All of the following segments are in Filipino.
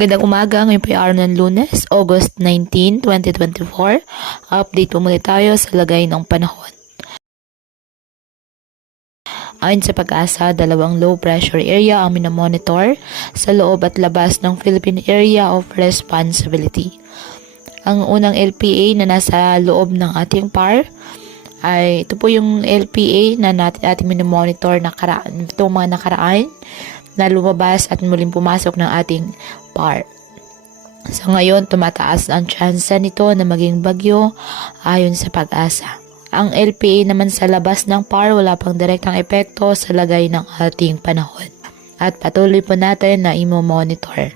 Magandang umaga, ngayon po yung araw ng Lunes, August 19, 2024. Update po muli tayo sa lagay ng panahon. Ayon sa Pag-asa, dalawang low pressure area ang minomonitor sa loob at labas ng Philippine Area of Responsibility. Ang unang LPA na nasa loob ng ating PAR ay ito po yung LPA na ating minomonitor itong mga nakaraan na lumabas at muling pumasok ng ating PAR. Sa ngayon, tumataas ang tsansa nito na maging bagyo ayon sa Pag-asa. Ang LPA naman sa labas ng PAR wala pang direktang epekto sa lagay ng ating panahon. At patuloy po natin na imo-monitor.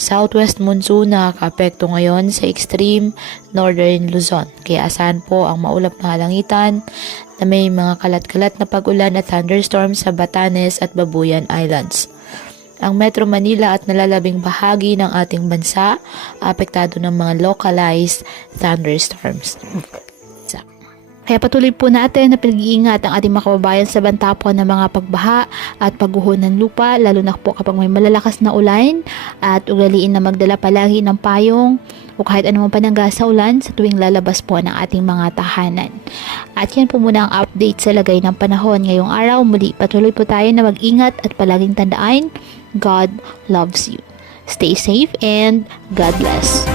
Southwest monsoon nakaka-apekto ngayon sa extreme northern Luzon. Kaya asahan po ang maulap na halangitan na may mga kalat-kalat na pag-ulan at thunderstorms sa Batanes at Babuyan Islands. Ang Metro Manila at nalalabing bahagi ng ating bansa apektado ng mga localized thunderstorms. Kaya patuloy po natin na pinag-iingat ang ating mga kababayan sa banta po ng mga pagbaha at pagguho ng lupa, lalo na po kapag may malalakas na ulan, at ugaliin na magdala palagi ng payong o kahit anumang panangga sa ulan sa tuwing lalabas po ng ating mga tahanan. At yan po muna ang update sa lagay ng panahon ngayong araw. Muli patuloy po tayo na mag-ingat at palaging tandaan, God loves you. Stay safe and God bless.